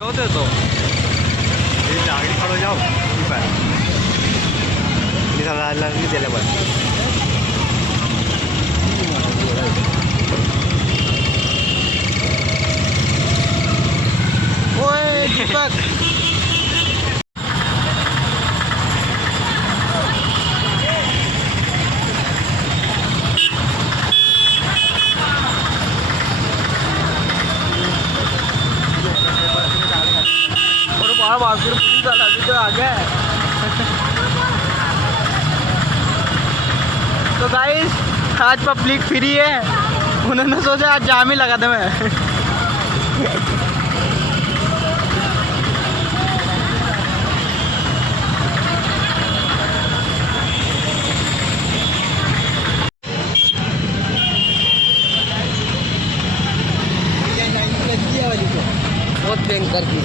होते तो आगे खड़ो जाओ नहीं दिले बस ओए दीपक पुलिस वाला भी तो आ गया है। तो गाइस आज पब्लिक फ्री है, उन्होंने सोचा आज जाम ही लगा दे मैं। बहुत भयंकर थी।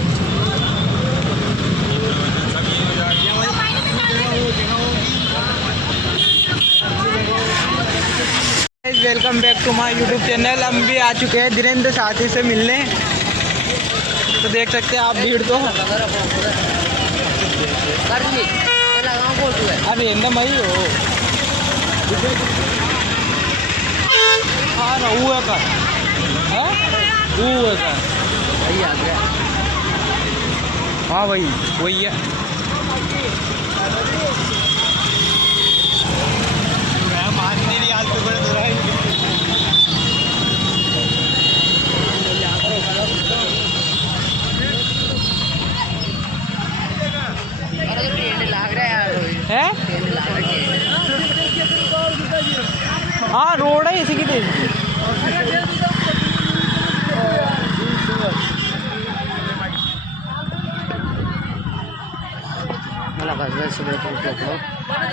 Welcome back to my YouTube channel. हम भी आ चुके हैं धीरेन्द्र साथी से मिलने। तो देख सकते हैं आप भीड़ तो अरे मई हो हाँ ना वो है का वही आ गया। हाँ भाई वही है। है हाँ रोड है इसी की तेज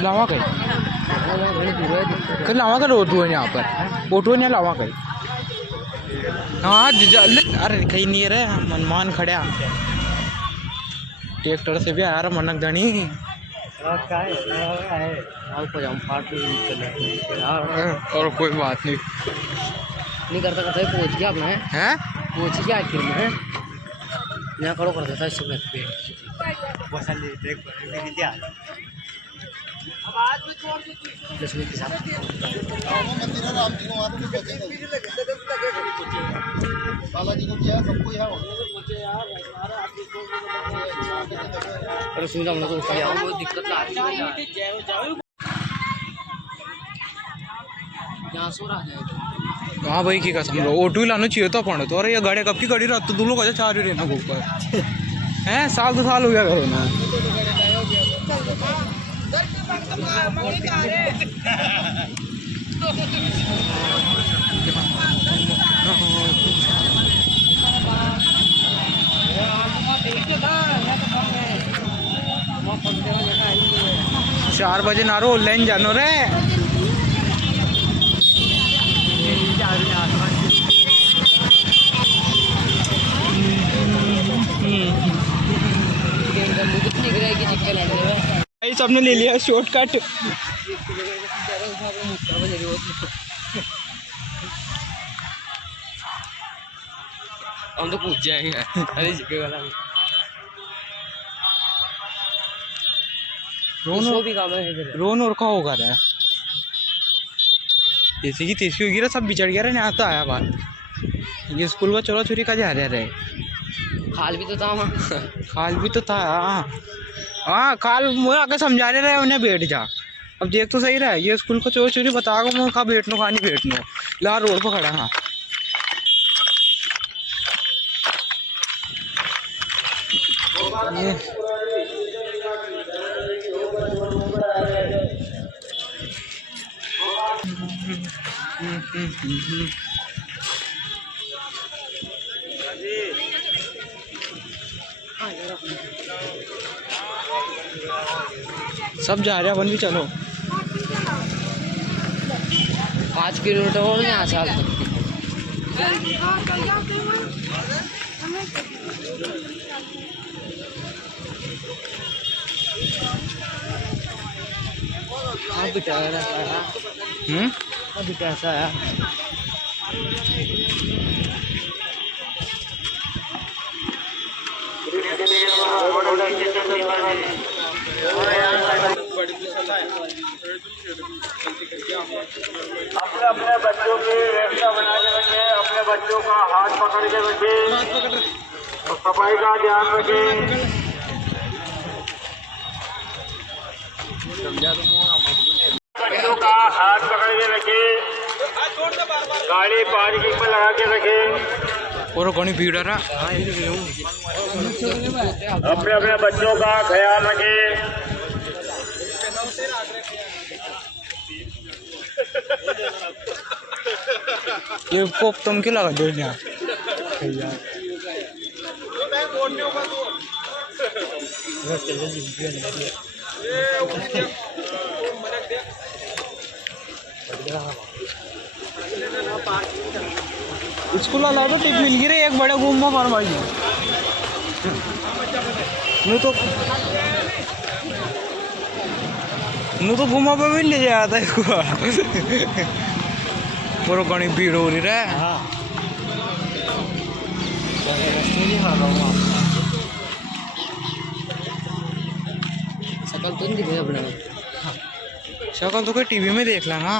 लावा कहीं लावा का ऑटो है यहाँ पर, ऑटो नहीं लावा कहीं। हाँ अरे कहीं नहीं रहे मनमान खड़े ट्रैक्टर से भी आ रहा मनक धनी और कोई बात नहीं करता करता पहुंच गया अपने हैं पहुंच गया आखिर में यहाँ खड़ो कर देता है लक्ष्मी के साथ बालाजी को किया सबको यहाँ अरे सुन जा तो वो दिक्कत आ रही है यहाँ सो रहा है। हाँ भाई की कसम ऑटो लाना चाहिए था अपन तो। अरे ये गाड़ी कब की गाड़ी रात तो लोग अच्छा चार ही रहना ऊपर हैं साल दो साल हो गया करो ना। चार बजे ना रो ऑनलाइन जानो रे सबने ले लिया शॉर्टकट। हम तो पूछ जाएंगे अरे रोन और का होगा रहा जैसे कि तेजी होगी सब बिछड़ गया रहा यहाँ तो आया बात ये स्कूल का चोरा चोरी का जा रहे खाल भी तो था खाल भी तो था हाँ खाल मुझे आके समझा रहे उन्हें बैठ जा। अब देख तो सही रहा है ये स्कूल को चोर चोरी बता मैं कहा बैठनो कहा नहीं बैठनो ला रोड पर खड़ा। हाँ सब जा रहे हैं अपन भी चलो 5 किलोमीटर और यहाँ से अभी कैसा है अपने अपने बच्चों की व्यवस्था बना के रखें, अपने बच्चों का हाथ पकड़ के रखें, सफाई का ध्यान रखें। बच्चों का हाथ पकड़ के रखें, गाड़ी पार्किंग में लगा के रखें। और घनी भीड़ है। अपने अपने बच्चों का ख्याल रखें। ये कोप तुम क्यों लगा दो यहाँ? स्कूल वाला तो टिप मिल गई रे एक बड़े घूम में फरमाई नू तो घूमा पे भी ले जाया था इसको। पूरा घनी भीड़ हो रही है। शकल तो नहीं दिखे अपने शकल तो कोई टीवी में देख ला ना।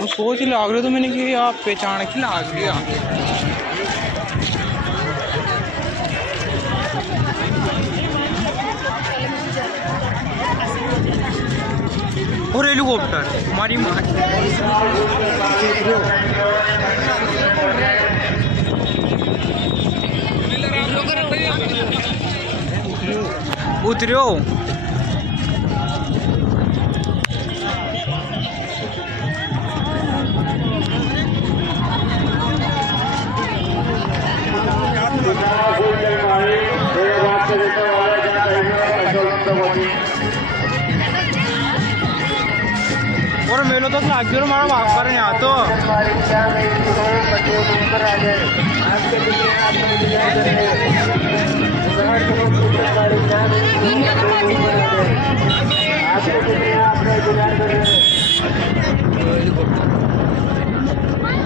वो सोच लाग रहे तो मैंने कि आप पहचान की लाग रही और हेलीकॉप्टर हमारी उतरो। और मेलो तो लाग गया हमारा वहां पर यहाँ तो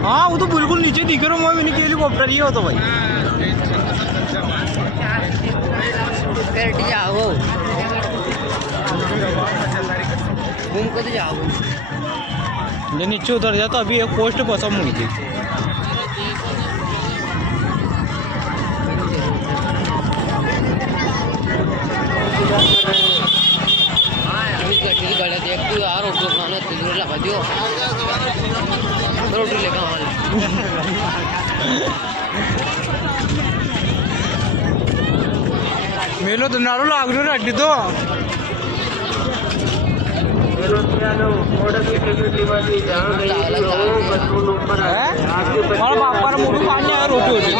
हाँ वो तो बिल्कुल नीचे दिख रहा हूँ मैंने कि हेलीकॉप्टर ही हो तो भाई जाओ घूम को तो जाओ जो नीचे उतर जाता अभी एक पोस्ट पसंद हुई थी। गाड़ी देख तू यार ऑटो खाना तेल लगा दियो रोटी लेकर आना मेलो तो नारो लाग रही है अड्डी तो हमारा बाप का मुंह पानी आया रोटी होती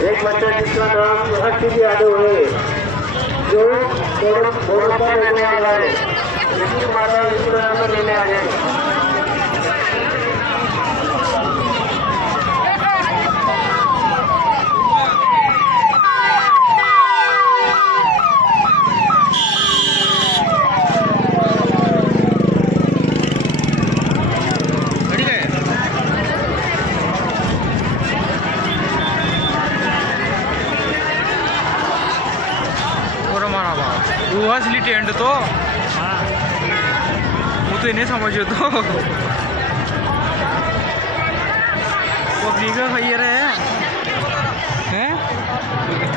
एक बच्चा जिसका नाम हर्षित यादव है जो बोर्ड पर रहने वाला है लेकिन हमारा इसको यहाँ पर लेने आ जाए। वो असली टेंट तो वो तो इन्हें समझो तो पब्लिक का खाइए रहे हैं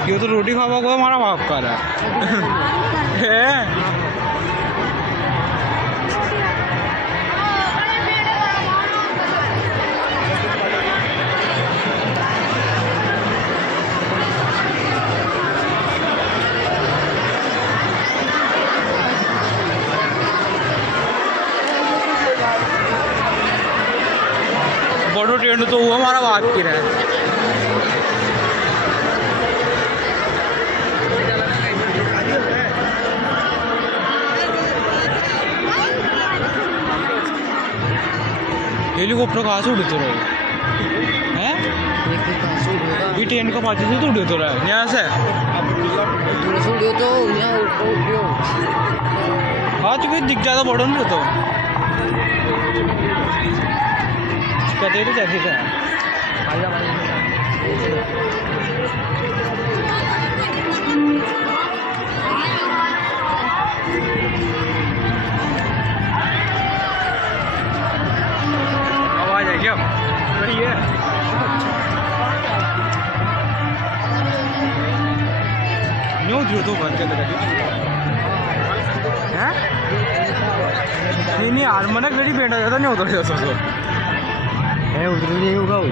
ये तो रोटी खावा को हमारा बाप का रहा है। ट्रेंड तो वो हमारा बात की रहा है। हेलीकॉप्टर कहाँ से उड़ते रहे हैं? ये ट्रेन का पाचे से तो उड़ते रहा है यहाँ से। हाँ तो फिर दिख ज़्यादा बड़ा नहीं तो कहते तो जैसे का आवाज है क्या? बड़ी है न्यू जो तो बंद कर हैं? नहीं यार मना गड़ी बैठा जाता नहीं उतर जाता तो है उधर नहीं होगा वो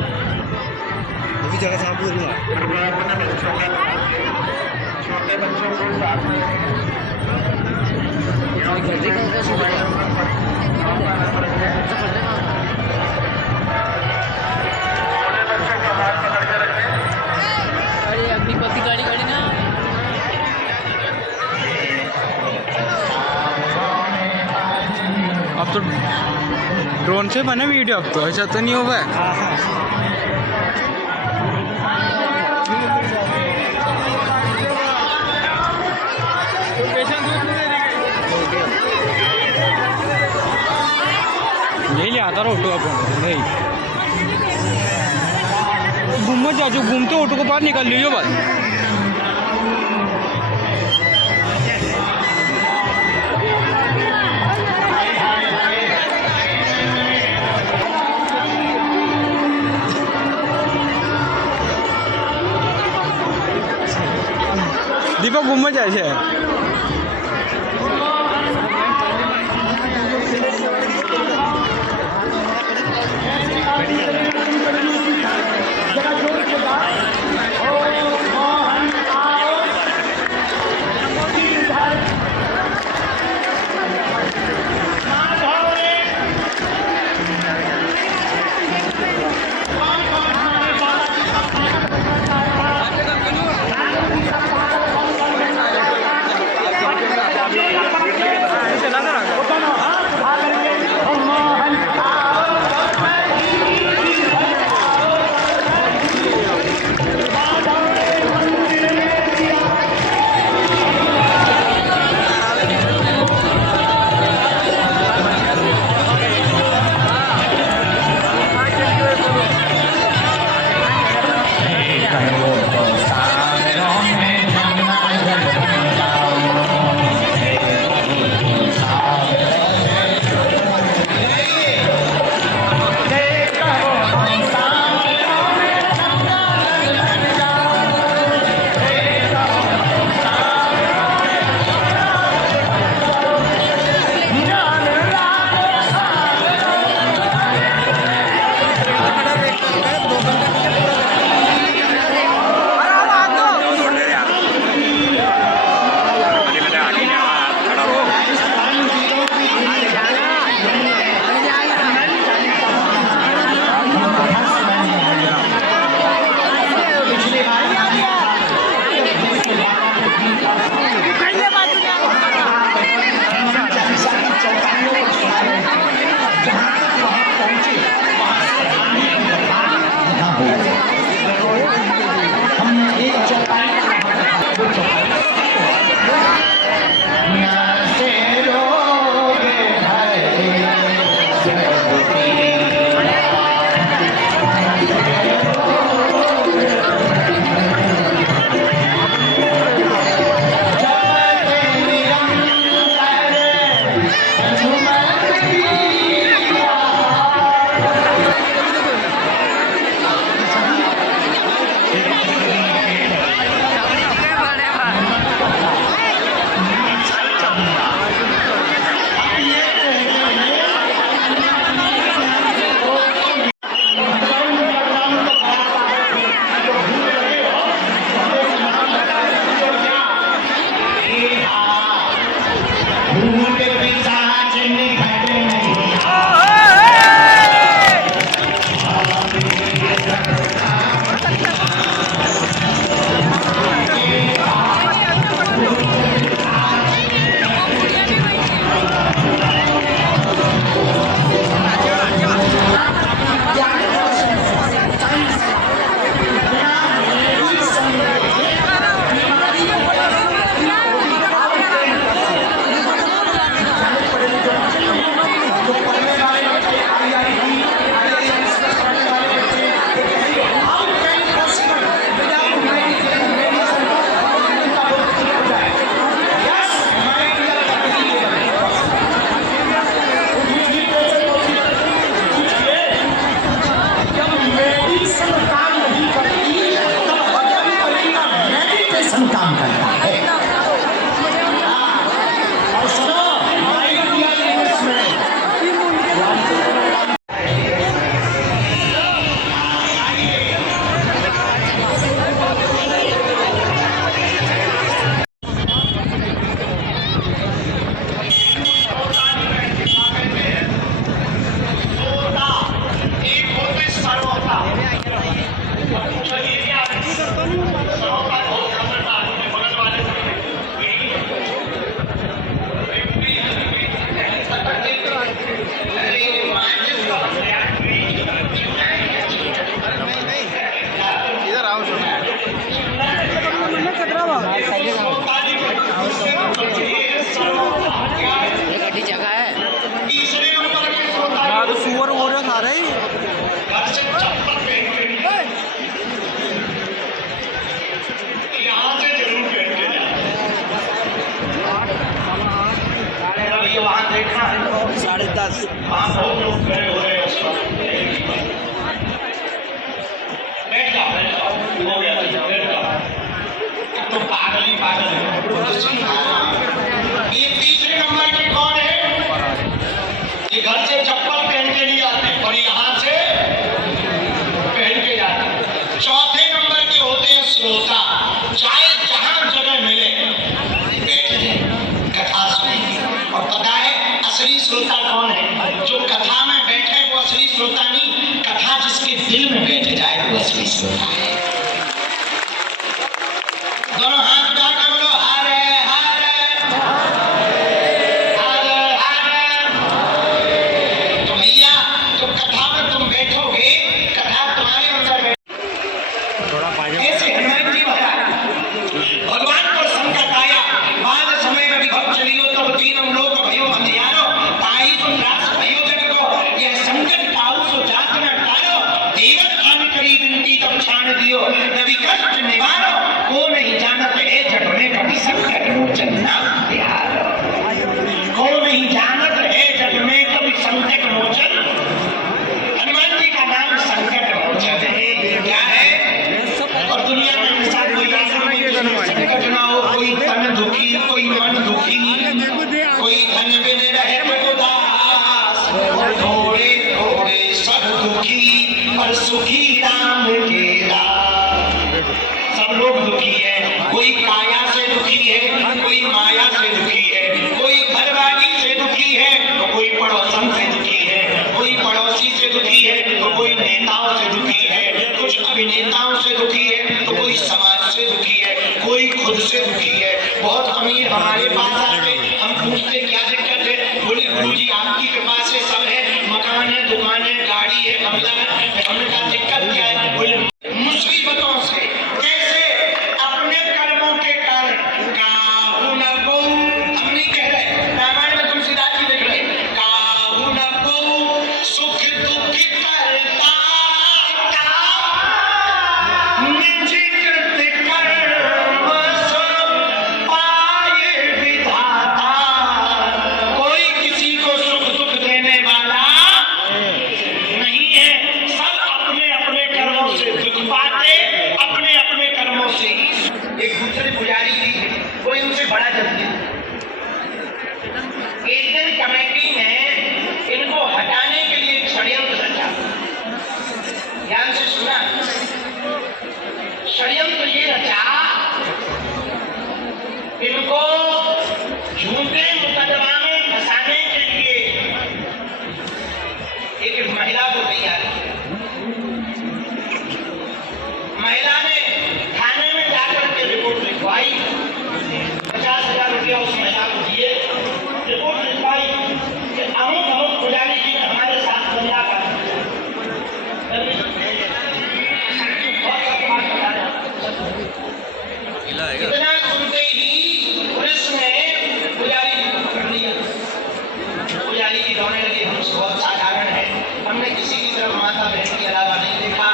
भी जगह साफ हो रहा छोटे बच्चों को साथ में अपनी पति गाड़ी गाड़ी ना अब तो ड्रोन से बने वीडियो अब तो ऐसा तो नहीं होगा। यही आता रहा ऑटो अपन नहीं घूमो जाओ घूमते ऑटो को बाहर निकाल लीजिए बस। दीपक घूमो जाए हाँ बहुत लोग खड़े हो रहे हैं उस वक्त। बैठ जाओ हो गया बैठ जाओ। तो पागल ही पागल है। ये तीसरे नंबर के कौन है? ये घर से चप्पल पहन के नहीं आते और यहाँ से पहन के जाते। चौथे नंबर के होते हैं श्रोता। चाहे जहां जगह मिले बैठ जाए कथा सुने। और पता है असली श्रोता कौन है? जो कथा में बैठे वो असली श्रोता नहीं, कथा जिसके दिल में बैठ जाए वो असली श्रोता है। दोनों हाथ उठाकर बोलो हरे हरे हरे हरे। तो भैया जो कथा में तुम बैठोगे, कथा तुम्हारे अंदर ऐसे हनुमान जी महाराज भगवान को संकट आया, बाद समय में विभव चलियो तब तीनों लोक भयो अंधियारो, ताहि तुम रास भयो जग को, यह संकट काहू सो जात न टारो, देवत आन करी विनती तब क्षाण दियो, रवि कष्ट निवारो, को नहीं जानत है जग में कभी संकट मोचन नाम तिहारो। को नहीं जानत है जग में कभी संकट मोचन, हनुमान जी का नाम संकट मोचन है। क्या है? और दुनिया में इंसान कोई ऐसा नहीं है संकट ना हो, कोई तन दुखी, कोई मन दुखी, कोई धन बिन रहे उदास, थोड़े थोड़े सब दुखी पर सुखी राम के दास। सब लोग दुखी है, कोई काया से दुखी है, कोई माया से दुखी है, कोई घरवाली से दुखी है तो कोई पड़ोसन से दुखी है, कोई पड़ोसी से दुखी है तो कोई नेताओं से दुखी है, कुछ अभिनेताओं से दुखी है तो कोई समाज से दुखी है, कोई खुद से दुखी है। बहुत अमीर हमारे पास आके हम पूछते क्या दिक्कत है, बोले गुरुजी आपकी कृपा से सब है, मकान है, दुकान है, गाड़ी है, बंगला है। हमने कहा दिक्कत क्या है? बोले मुसीबतों से। कैसे? अपने कर्मों के कारण। काहू न को, हम नहीं कह रहे, रामायण में तुलसीदास जी लिख रहे, काहू न को सुख दुख करता निज कृत कर्म सो पाए विधाता। कोई किसी को सुख दुख देने वाला नहीं है, सब अपने अपने कर्मों से दुख पाते, अपने अपने कर्मों से ही। एक दूसरे पुजारी जी कोई उनसे बड़ा जल्दी, एक दिन कमेटी ने इनको हटाने के लिए षड्यंत्र रचा। ध्यान से सुना, षड्यंत्र ये रचा इनको झूठे मुकदमा में फंसाने के लिए। एक महिला को तैयार किया, महिला ने थाने में जाकर के रिपोर्ट लिखवाई, 50,000 रुपया उस महिला को दिए, रिपोर्ट लिखवाई कि अमुक अमुक पुजारी जी ने हमारे साथ दंगा कर इतना सुनते ही पुलिस ने पुजारी जी को पकड़ लिया। पुजारी जी रोने लगे, हमसे बहुत साधारण है, हमने किसी की तरफ माता बहन के अलावा नहीं देखा,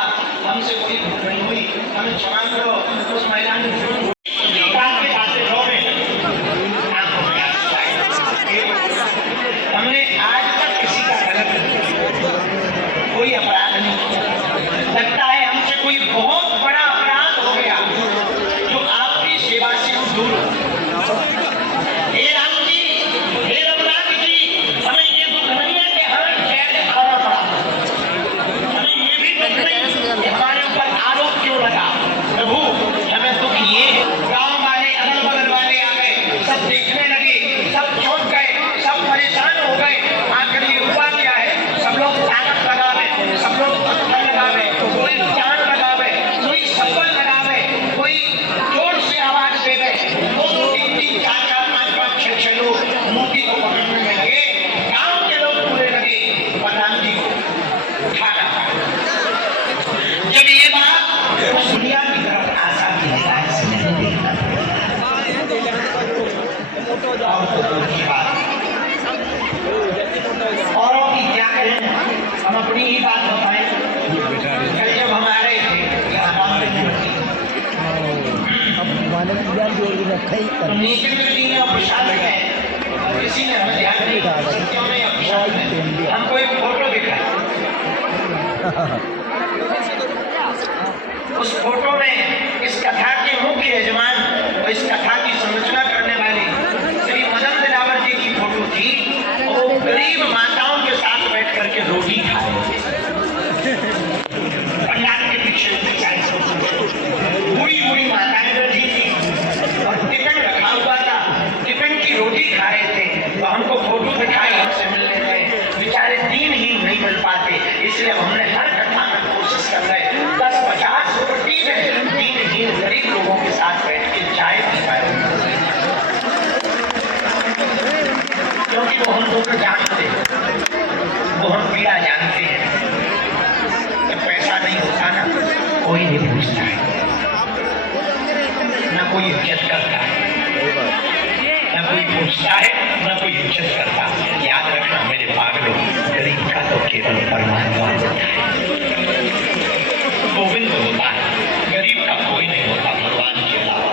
हमसे कोई भूल नहीं हुई, हमें क्षमा करो। उस महिला ने हमने आज तक किसी का गलत कोई अपराध नहीं किया, लगता है हमसे कोई बहुत बड़ा अपराध हो गया जो आपकी सेवा से हम दूर हो। हे राम जी, हे रघुनाथ जी, हमें ये दुख नहीं है कि हमें कैद खाना पड़ा, हमें ये भी दुख नहीं कि हमारे ऊपर आरोप क्यों लगा। प्रभु हमें दुख ये है, गाँव वाले अगल बगल वाले आ गए, सब देखने लगे, सब चौंक गए, सब परेशान हो गए, आखिर ये हुआ क्या है। सब लोग ताकत लगावे, सब लोग पत्थर लगावे, कोई जान लगावे, कोई सफल लगावे, कोई जोर से आवाज देवे। 2 3 4 5 6 लोग मूर्ति को पकड़ने में लगे, गांव के लोग पूरे लगे प्रधान जी को उठाना। जब ये बात दुनिया की तरफ आशा की निगाह से नहीं देखना औरों की क्या करें, हम अपनी ही बात बताएं। कल जब हम आ रहे थे नीचे में और प्रसाद है, किसी ने हमें ध्यान नहीं दिया। समझ में हमको एक फोटो दिखा, उस फोटो में इस कथा के मुख्य यजमान और इस कथा की संरचना करने वाले श्री मदन दिलावर जी की फोटो थी। वो गरीब माताओं के साथ बैठ करके रोटी खा रहे थे पंडाल के पीछे। बूढ़ी बूढ़ी माताएं बैठी थी और टिफिन रखा हुआ था, टिफिन की रोटी खा रहे थे। तो हमको फोटो दिखाई, हमसे मिलने गए, बेचारे दिन ही नहीं मिल पाते, इसलिए हमने हर कथा में कोशिश कर रहे 10-50 रोटी में दिन गरीब लोगों के साथ बैठ के चाय पिलाए, क्योंकि वो हम लोग जानते हैं, वो हम पीड़ा जानते हैं। जब पैसा नहीं होता ना, कोई नहीं पूछता है, ना कोई इज्जत करता है, ना कोई पूछता है, ना कोई इज्जत करता। याद रखना मेरे पागलों, गरीब का तो केवल परमात्मा गोविंद होता है, गरीब का कोई नहीं होता भगवान के अलावा।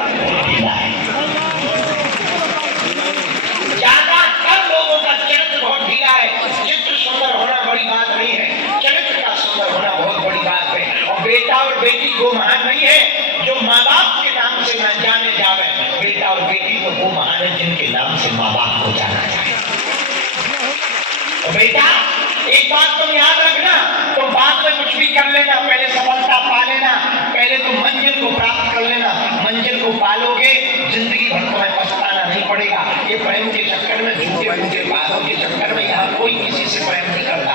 ज्यादातर लोगों का चरित्र बहुत ढीला है। चित्र सुंदर होना बड़ी बात नहीं है, चरित्र का सुंदर होना बहुत बड़ी बात है। और बेटा और बेटी वो महान नहीं है जो माँ बाप के नाम से न जाने जावे, बेटा और बेटी तो वो महान है जिनके नाम से माँ बाप को जाना जाए। तो बेटा एक बात तुम याद रखना, तुम बाद में कुछ भी कर लेना, पहले सफलता पा लेना, पहले तुम मंजिल को प्राप्त कर लेना। मंजिल को पालोगे, जिंदगी भर तुम्हें पछताना नहीं पड़ेगा। ये प्रेम के चक्कर में, झूठे मूठे बातों के चक्कर में यहाँ कोई किसी से प्रेम नहीं करता।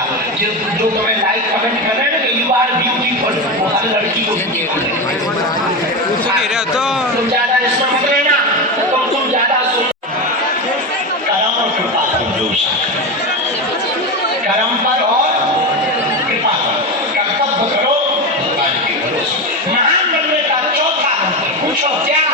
जो तुम्हें लाइक कमेंट कर रहे हैं ना, यू आर ब्यूटीफुल, वो हर लड़की को तुम ज्यादा इसमें मत रहना, तुम ज्यादा कर्म और कृपा तुम जो कर्म पर और कृपा पर कर्तव्य करो, भगवान के भरोसे। महान बनने का चौथा मंत्र पूछो क्या?